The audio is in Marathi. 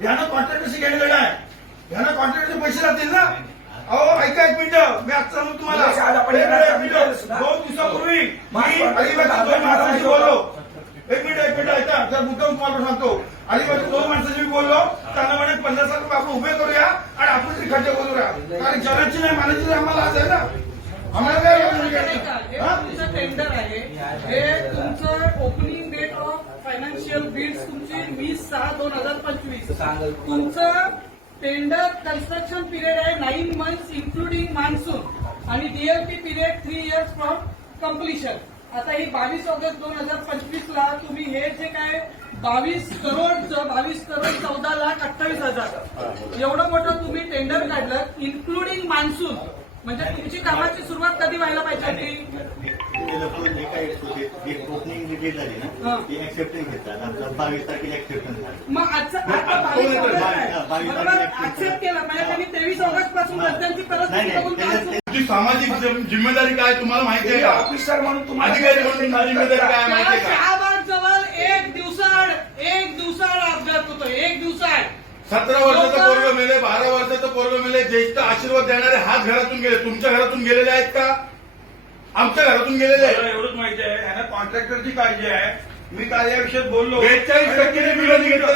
ह्यानं कॉन्ट्रॅक्टरशी गेलेलं आहे ह्यानं कॉन्ट्रॅक्टरचे पैसे लागतील ना? अहो ऐका एक मिनिट. मी आज सांगू तुम्हाला. एक मिनिट, दोन दिवसापूर्वी मी अलिबागच्या दोन माणसांशी बोललो. एक मिनिट एक मिनिट ऐका. जर मुद्दाम तुम्हाला सांगतो. अलिबागच्या दोन माणसांशी मी बोललो. त्यांना म्हणे पन्नास लाख रुपये आपण उभे करूया आणि आपण ते खड्डे बोलूया कारण जनाची नाही मानाची नाही आम्हाला आज आहे ना. आम्हाला काय टेंडर आहे. हे तुमचं ओपनिंग फायनान्शियल बिड्स तुमची वीस सहा दोन हजार पंचवीस. तुमचं टेंडर कन्स्ट्रक्शन पिरियड आहे नाईन मंथ्स इन्क्लुडिंग मान्सून आणि DLP period three years from completion आता ही बावीस ऑगस्ट दोन हजार पंचवीस ला तुम्ही हे जे काय बावीस करोडचं बावीस करोड चौदा लाख अठ्ठावीस हजार. एवढं मोठं तुम्ही टेंडर काढलं इन्क्लुडिंग मान्सून म्हणजे तुमची कामाची सुरुवात कधी व्हायला पाहिजे लोक जे काही एक ओपनिंग डेट झाली ना. ती ऍक्सेप्टन्स घेतात. आता बावीस तारखेला ऍक्सेप्टन्स झाली. मग आजचा आता बावीस ऑगस्ट आहे. बरोबर? ऍक्सेप्ट केलं. म्हणजे त्यांनी तेवीस ऑगस्टपासून रस्त्यांची परिस्थिती नाही, नाही, बघून त्याच्यात काम सुरू तुमची सामाजिक जिम- जिम्मेदारी काय तुम्हाला माहिती आहे का? ऑफिसर म्हणून तुम्हाला अधिकारी म्हणून तुमची जिम्मेदारी काय माहिती आहे का? शहाबाग जवळ एक दिवसाआड एक दिवसाआड अपघात होतो एक दिवसाआड. सतरा वर्षाचं पोरग मेले बारा वर्षाचं पोरग मेले ज्येष्ठ आशीर्वाद देणारे हात घरातून गेले तुमच्या घरातून गेलेले आहेत का? आमच्या घरातून गेलेले आहेत. आहे यांना कॉन्ट्रॅक्टरची काळजी आहे. मी काल या विषयात बोललो. बेचाळीस टक्के निघतात